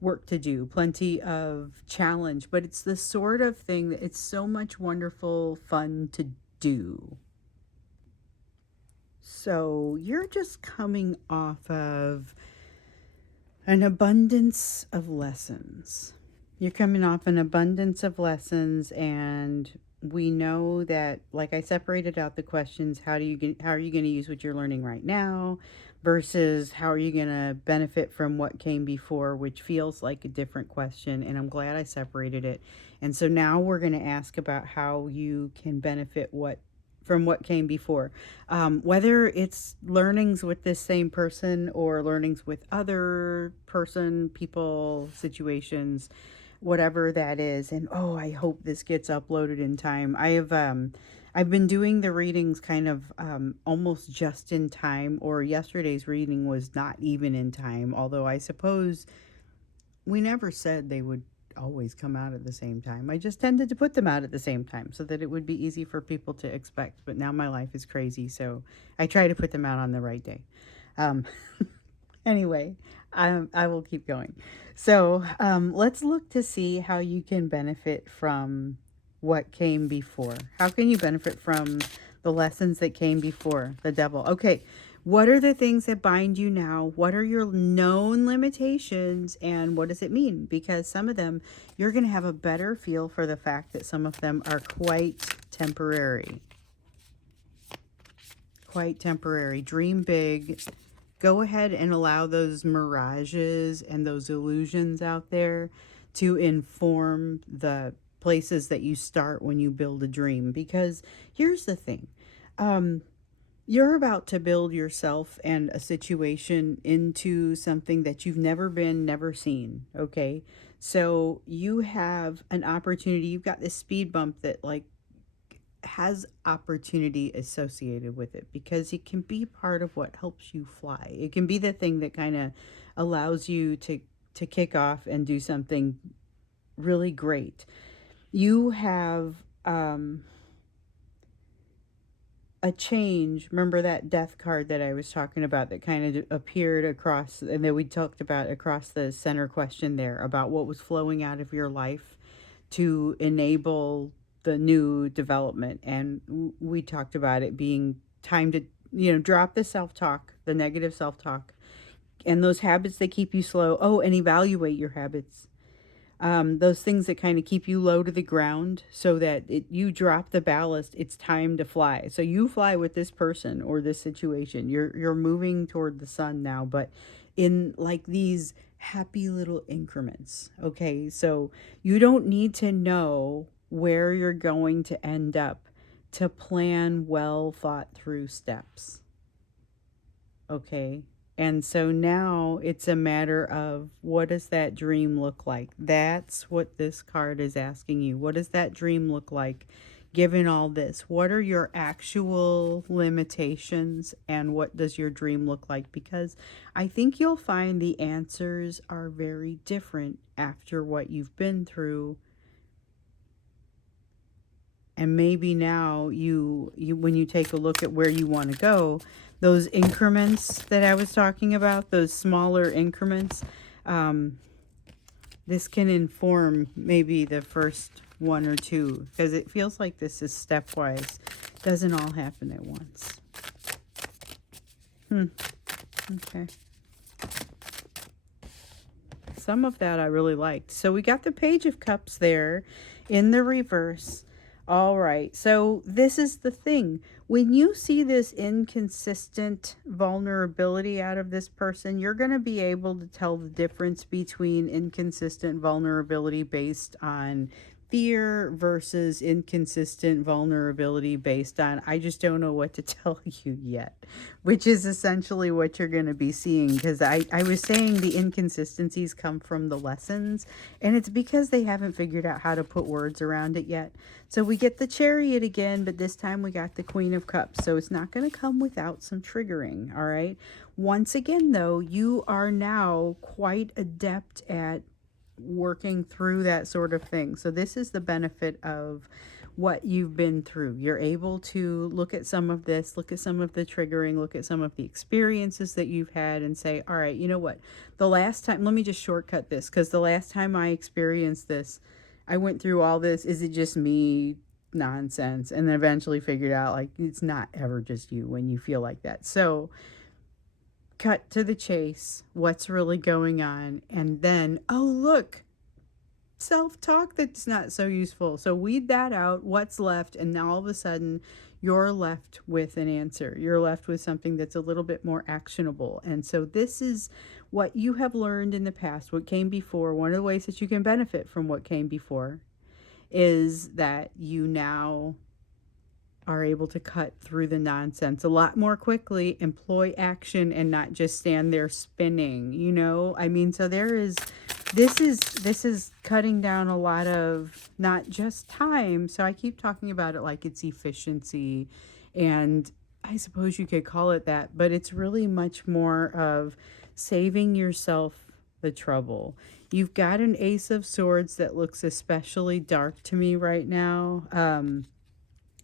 work to do, plenty of challenge, but it's the sort of thing that it's so much wonderful fun to do. So you're just coming off of an abundance of lessons. You're coming off an abundance of lessons, and we know that, like, I separated out the questions. How are you going to use what you're learning right now versus how are you going to benefit from what came before, which feels like a different question, and I'm glad I separated it. And so now we're going to ask about how you can benefit from what came before, whether it's learnings with this same person or learnings with other people, situations, whatever that is. And oh, I hope this gets uploaded in time. I've been doing the readings kind of almost just in time, or yesterday's reading was not even in time, although I suppose we never said they would always come out at the same time. I just tended to put them out at the same time so that it would be easy for people to expect. But now my life is crazy, so I try to put them out on the right day. Anyway, I will keep going. So let's look to see how you can benefit from what came before. How can you benefit from the lessons that came before the devil? Okay, what are the things that bind you now? What are your known limitations, and what does it mean? Because some of them, you're going to have a better feel for the fact that some of them are quite temporary. Quite temporary. Dream big. Go ahead and allow those mirages and those illusions out there to inform the places that you start when you build a dream. Because here's the thing. You're about to build yourself and a situation into something that you've never been, never seen, okay? So you have an opportunity. You've got this speed bump that, like, has opportunity associated with it, because it can be part of what helps you fly. It can be the thing that kind of allows you to kick off and do something really great. You have a change. Remember that death card that I was talking about that kind of appeared across, and that we talked about across the center question there, about what was flowing out of your life to enable the new development. And we talked about it being time to, drop the self-talk, the negative self-talk, and those habits that keep you slow. Oh, and evaluate your habits. Those things that kind of keep you low to the ground, so that you drop the ballast. It's time to fly. So you fly with this person or this situation. You're moving toward the sun now, but in like these happy little increments. Okay, so you don't need to know where you're going to end up to plan well thought through steps. Okay. And so now it's a matter of, what does that dream look like? That's what this card is asking you. What does that dream look like given all this? What are your actual limitations, and what does your dream look like? Because I think you'll find the answers are very different after what you've been through. And maybe now you when you take a look at where you want to go, those increments that I was talking about, those smaller increments, this can inform maybe the first one or two, because it feels like this is stepwise. It doesn't all happen at once. Okay. Some of that I really liked. So we got the Page of Cups there in the reverse. All right, so this is the thing. When you see this inconsistent vulnerability out of this person, you're going to be able to tell the difference between inconsistent vulnerability based on fear versus inconsistent vulnerability based on I just don't know what to tell you yet, which is essentially what you're going to be seeing. Because I was saying the inconsistencies come from the lessons, and it's because they haven't figured out how to put words around it yet. So we get the Chariot again, but this time we got the Queen of Cups. So it's not going to come without some triggering, all right? Once again, though, you are now quite adept at working through that sort of thing. So this is the benefit of what you've been through. You're able to look at some of this, look at some of the triggering, look at some of the experiences that you've had and say, all right, you know what? The last time, let me just shortcut this, because the last time I experienced this, I went through all this, is it just me nonsense? And then eventually figured out like it's not ever just you when you feel like that. So cut to the chase, what's really going on, and then, oh, look, self-talk that's not so useful. So weed that out, what's left, and now all of a sudden you're left with an answer. You're left with something that's a little bit more actionable. And so this is what you have learned in the past, what came before. One of the ways that you can benefit from what came before is that you now are able to cut through the nonsense a lot more quickly, employ action, and not just stand there spinning, you know? I mean, so this is cutting down a lot of not just time. So I keep talking about it like it's efficiency, and I suppose you could call it that, but it's really much more of saving yourself the trouble. You've got an Ace of Swords that looks especially dark to me right now.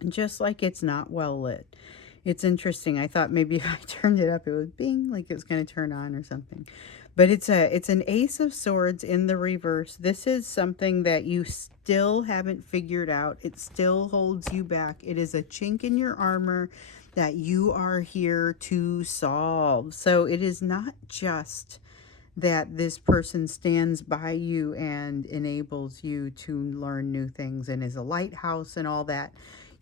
Just like it's not well lit. It's interesting. I thought maybe if I turned it up, it would bing, like it was going to turn on or something. But it's an Ace of Swords in the reverse. This is something that you still haven't figured out. It still holds you back. It is a chink in your armor that you are here to solve. So it is not just that this person stands by you and enables you to learn new things and is a lighthouse and all that.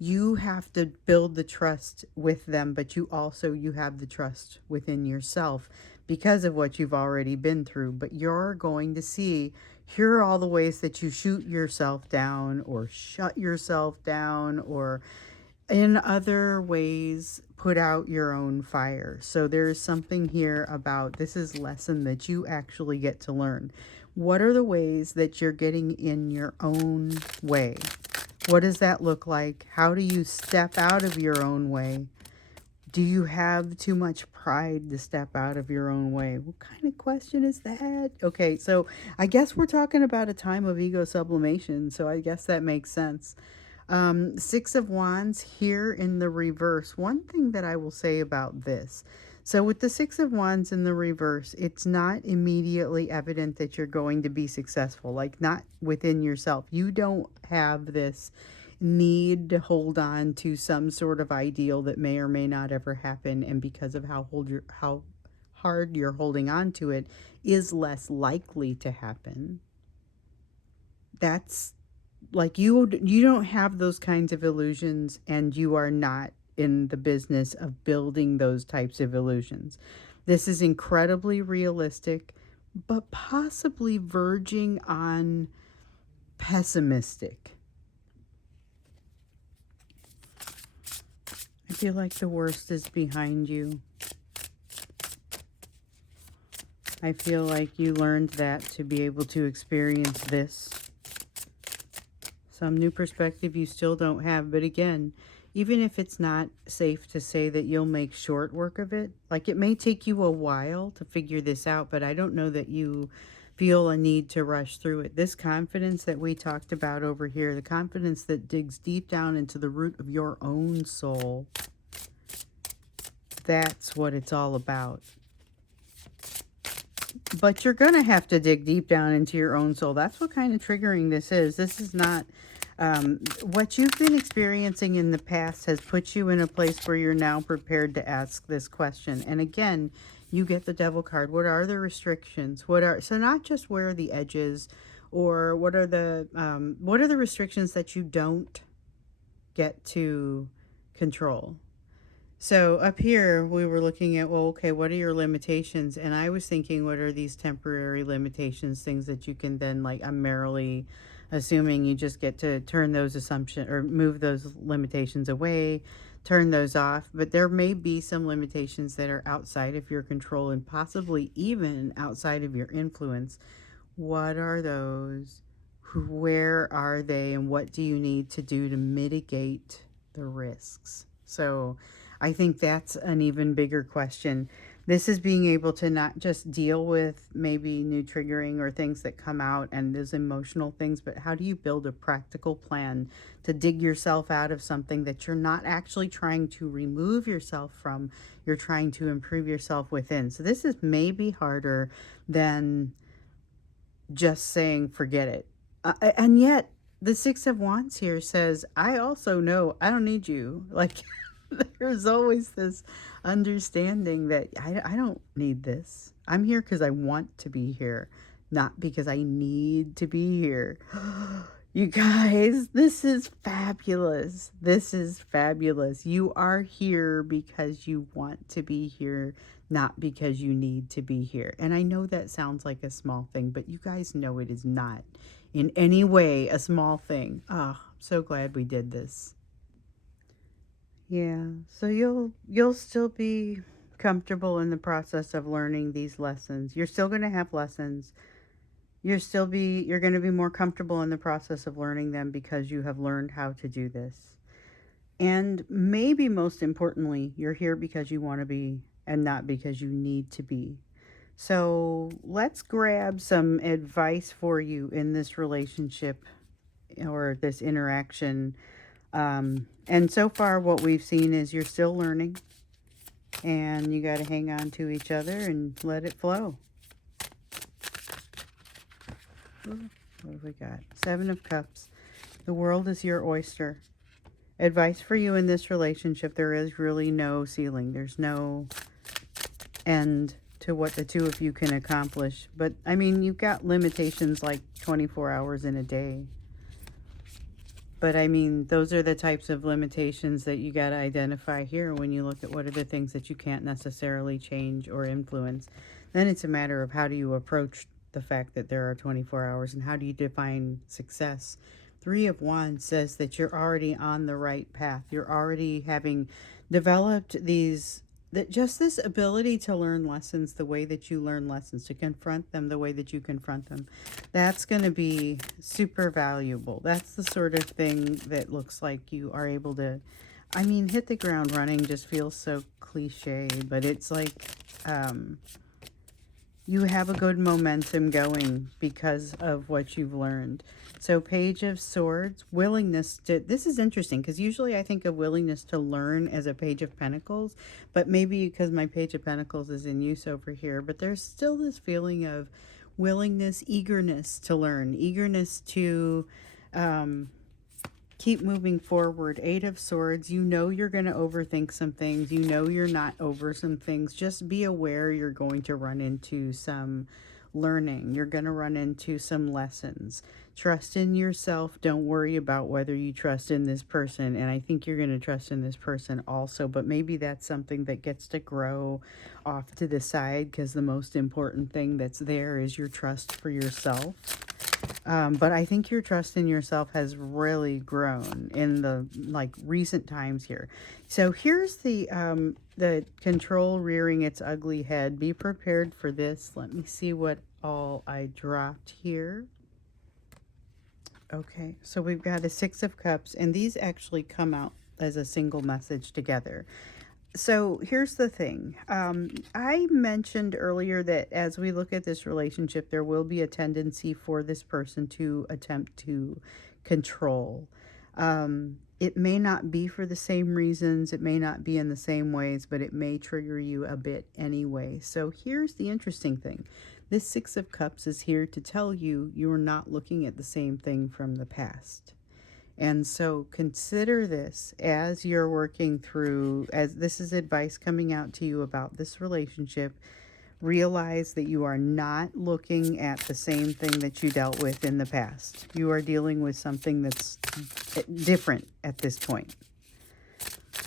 You have to build the trust with them, but you have the trust within yourself because of what you've already been through. But you're going to see, here are all the ways that you shoot yourself down or shut yourself down, or in other ways put out your own fire. So there's something here about this is lesson that you actually get to learn. What are the ways that you're getting in your own way? What does that look like? How do you step out of your own way? Do you have too much pride to step out of your own way? What kind of question is that? Okay, so I guess we're talking about a time of ego sublimation, so I guess that makes sense. Six of Wands here in the reverse. One thing that I will say about this, so with the Six of Wands in the reverse, it's not immediately evident that you're going to be successful, like not within yourself. You don't have this need to hold on to some sort of ideal that may or may not ever happen, and because of how hard you're holding on to it, is less likely to happen. That's like you don't have those kinds of illusions, and you are not in the business of building those types of illusions. This is incredibly realistic, but possibly verging on pessimistic. I feel like the worst is behind you. I feel like you learned that to be able to experience this. Some new perspective you still don't have, but again, even if it's not safe to say that you'll make short work of it, like it may take you a while to figure this out, but I don't know that you feel a need to rush through it. This confidence that we talked about over here, the confidence that digs deep down into the root of your own soul, that's what it's all about. But you're going to have to dig deep down into your own soul. That's what kind of triggering this is. This is not what you've been experiencing in the past has put you in a place where you're now prepared to ask this question. And again, you get the Devil card. What are the restrictions? So not just where are the edges, or what are the restrictions that you don't get to control? So up here, we were looking at, well, okay, what are your limitations? And I was thinking, what are these temporary limitations, things that you can then, like, I'm merely assuming you just get to turn those assumptions or move those limitations away, turn those off. But there may be some limitations that are outside of your control and possibly even outside of your influence. What are those? Where are they? And what do you need to do to mitigate the risks? So I think that's an even bigger question. This is being able to not just deal with maybe new triggering or things that come out and those emotional things, but how do you build a practical plan to dig yourself out of something that you're not actually trying to remove yourself from, you're trying to improve yourself within. So this is maybe harder than just saying forget it. And yet the Six of Wands here says, I also know I don't need you. Like there's always this understanding that I don't need this. I'm here because I want to be here, not because I need to be here. You guys, this is fabulous. This is fabulous. You are here because you want to be here, not because you need to be here. And I know that sounds like a small thing, but you guys know it is not in any way a small thing. Oh, I'm so glad we did this. Yeah, so you'll still be comfortable in the process of learning these lessons. You're still going to have lessons. You're going to be more comfortable in the process of learning them because you have learned how to do this. And maybe most importantly, you're here because you want to be and not because you need to be. So let's grab some advice for you in this relationship or this interaction. And so far what we've seen is you're still learning and you got to hang on to each other and let it flow. What have we got? Seven of Cups. The world is your oyster. Advice for you in this relationship, there is really no ceiling. There's no end to what the two of you can accomplish. But, I mean, you've got limitations like 24 hours in a day. But, I mean, those are the types of limitations that you got to identify here when you look at what are the things that you can't necessarily change or influence. Then it's a matter of how do you approach the fact that there are 24 hours and how do you define success. Three of Wands says that you're already on the right path. You're already having developed just this ability to learn lessons the way that you learn lessons, to confront them the way that you confront them. That's going to be super valuable. That's the sort of thing that looks like you are able to, I mean, hit the ground running just feels so cliche, but it's like, you have a good momentum going because of what you've learned. So Page of Swords, willingness to, this is interesting because usually I think of willingness to learn as a Page of Pentacles, but maybe because my Page of Pentacles is in use over here, but there's still this feeling of willingness, eagerness to learn, eagerness to keep moving forward. Eight of Swords, you know you're going to overthink some things. You know you're not over some things. Just be aware you're going to run into some learning. You're going to run into some lessons. Trust in yourself. Don't worry about whether you trust in this person. And I think you're going to trust in this person also. But maybe that's something that gets to grow off to the side because the most important thing that's there is your trust for yourself. But I think your trust in yourself has really grown in the recent times here. So here's the control rearing its ugly head. Be prepared for this. Let me see what all I dropped here. Okay, so we've got a Six of Cups, and these actually come out as a single message together. So here's the thing. I mentioned earlier that as we look at this relationship, there will be a tendency for this person to attempt to control. It may not be for the same reasons. It may not be in the same ways, but it may trigger you a bit anyway. So here's the interesting thing. This Six of Cups is here to tell you you're not looking at the same thing from the past. And so consider this as you're working through, as this is advice coming out to you about this relationship. Realize that you are not looking at the same thing that you dealt with in the past. You are dealing with something that's different at this point.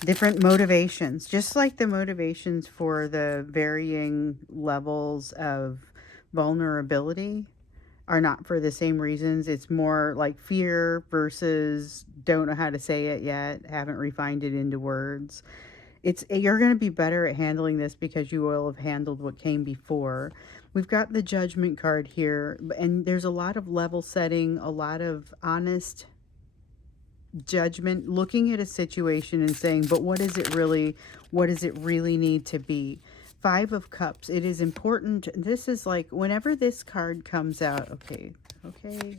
Different motivations, just like the motivations for the varying levels of vulnerability. are not for the same reasons. It's more like fear versus don't know how to say it yet, haven't refined it into words. You're going to be better at handling this because you will have handled what came before. We've got the judgment card here, and there's a lot of level setting, a lot of honest judgment, looking at a situation and saying, but what is it really? What does it really need to be? Five of Cups. It is important. This is like whenever this card comes out. Okay.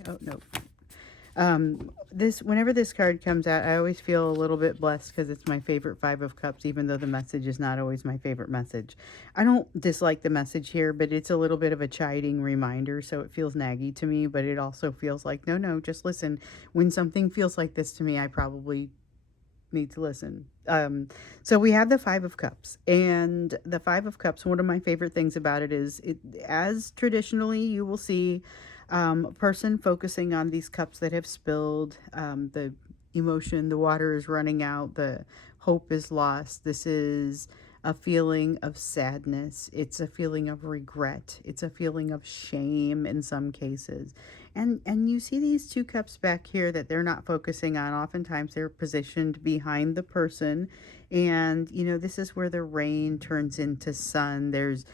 Oh, no. Whenever this card comes out, I always feel a little bit blessed because it's my favorite Five of Cups, even though the message is not always my favorite message. I don't dislike the message here, but it's a little bit of a chiding reminder, so it feels naggy to me, but it also feels like, no, just listen. When something feels like this to me, I probably need to listen. So we have the Five of Cups, and the Five of Cups, one of my favorite things about it is, as traditionally you will see, a person focusing on these cups that have spilled, the emotion, the water is running out, the hope is lost. This is a feeling of sadness. It's a feeling of regret. It's a feeling of shame in some cases. And you see these two cups back here that they're not focusing on. Oftentimes they're positioned behind the person. And, this is where the rain turns into sun. There's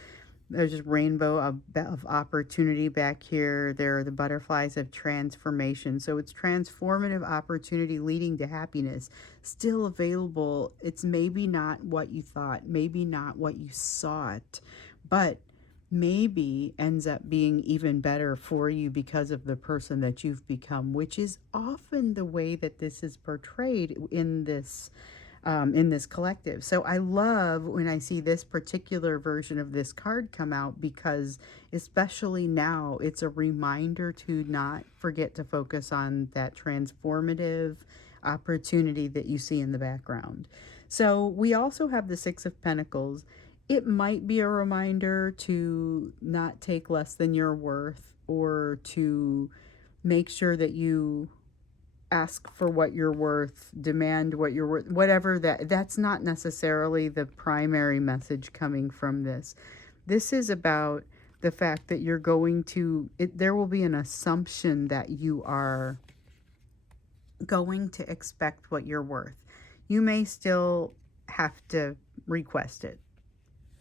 just rainbow of opportunity back here. There are the butterflies of transformation. So it's transformative opportunity leading to happiness. Still available. It's maybe not what you thought, maybe not what you sought, but maybe ends up being even better for you because of the person that you've become, which is often the way that this is portrayed in this collective. So I love when I see this particular version of this card come out, because especially now it's a reminder to not forget to focus on that transformative opportunity that you see in the background. So we also have the Six of Pentacles. It might be a reminder to not take less than your worth, or to make sure that you ask for what you're worth, demand what you're worth, whatever that's not necessarily the primary message coming from this. This is about the fact that you're going to, there will be an assumption that you are going to expect what you're worth. You may still have to request it,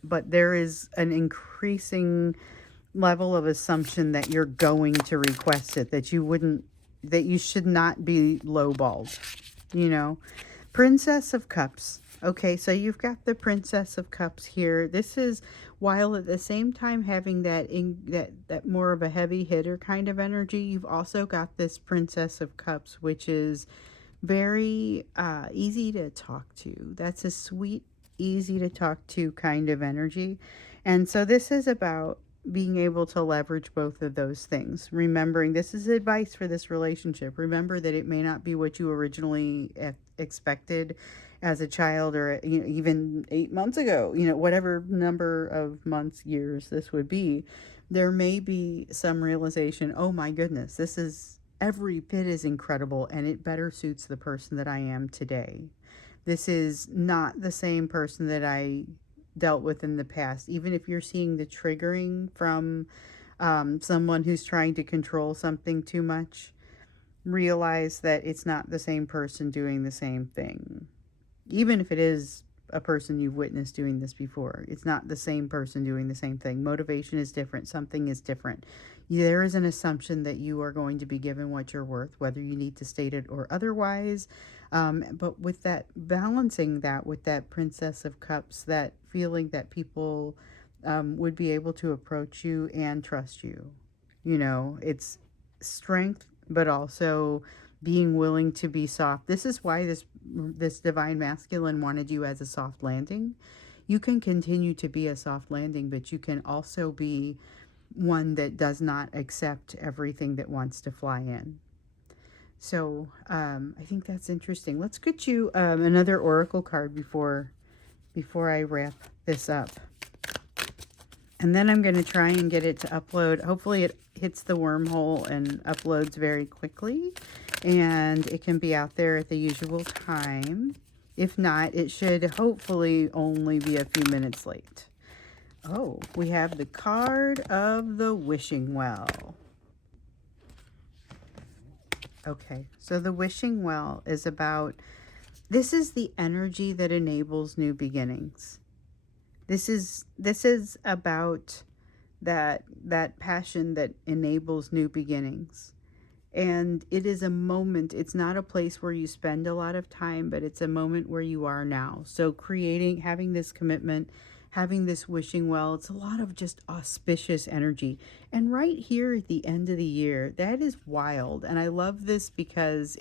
but there is an increasing level of assumption that you're going to request it, that you should not be lowballed, Princess of Cups. Okay, so you've got the Princess of Cups here. This is, while at the same time having that more of a heavy hitter kind of energy, you've also got this Princess of Cups, which is very easy to talk to. That's a sweet, easy to talk to kind of energy. And so this is about being able to leverage both of those things. Remembering, this is advice for this relationship. Remember that it may not be what you originally expected as a child, or even 8 months ago, whatever number of months, years this would be. There may be some realization, oh my goodness, this is every bit as incredible, and it better suits the person that I am today. This is not the same person that I dealt with in the past. Even if you're seeing the triggering from someone who's trying to control something too much, realize that it's not the same person doing the same thing. Even if it is a person you've witnessed doing this before, it's not the same person doing the same thing. Motivation is different. Something is different. There is an assumption that you are going to be given what you're worth, whether you need to state it or otherwise. But with that, balancing that with that Princess of Cups, that feeling that people would be able to approach you and trust you. It's strength, but also being willing to be soft. This is why this divine masculine wanted you as a soft landing. You can continue to be a soft landing, but you can also be one that does not accept everything that wants to fly in. So I think that's interesting. Let's get you another oracle card before I wrap this up. And then I'm going to try and get it to upload. Hopefully it hits the wormhole and uploads very quickly, and it can be out there at the usual time. If not, it should hopefully only be a few minutes late. Oh, we have the card of the wishing well. Okay, so the wishing well is about, this is the energy that enables new beginnings. This is about that passion that enables new beginnings. And it is a moment, it's not a place where you spend a lot of time, but it's a moment where you are now. So creating, having this commitment, having this wishing well, it's a lot of just auspicious energy. And right here at the end of the year, that is wild. And I love this because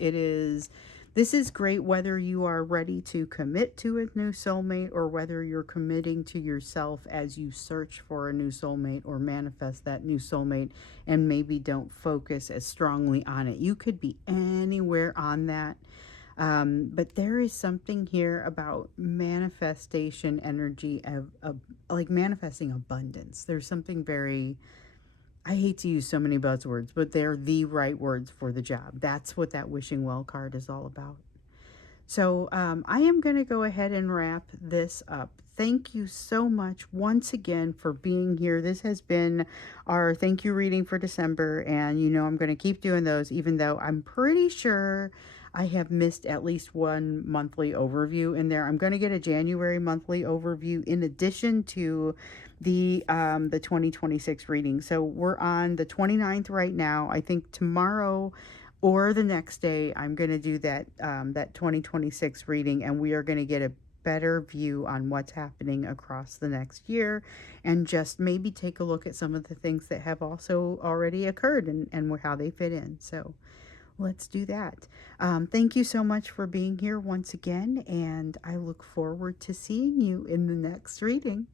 this is great whether you are ready to commit to a new soulmate or whether you're committing to yourself as you search for a new soulmate or manifest that new soulmate and maybe don't focus as strongly on it. You could be anywhere on that. But there is something here about manifestation energy of like manifesting abundance. There's something very, I hate to use so many buzzwords, but they're the right words for the job. That's what that wishing well card is all about. So I am going to go ahead and wrap this up. Thank you so much once again for being here. This has been our thank you reading for December. And you know, I'm going to keep doing those, even though I'm pretty sure I have missed at least one monthly overview in there. I'm going to get a January monthly overview in addition to the 2026 reading. So we're on the 29th right now. I think tomorrow or the next day I'm going to do that 2026 reading, and we are going to get a better view on what's happening across the next year, and just maybe take a look at some of the things that have also already occurred, and how they fit in. So let's do that. Thank you so much for being here once again, and I look forward to seeing you in the next reading.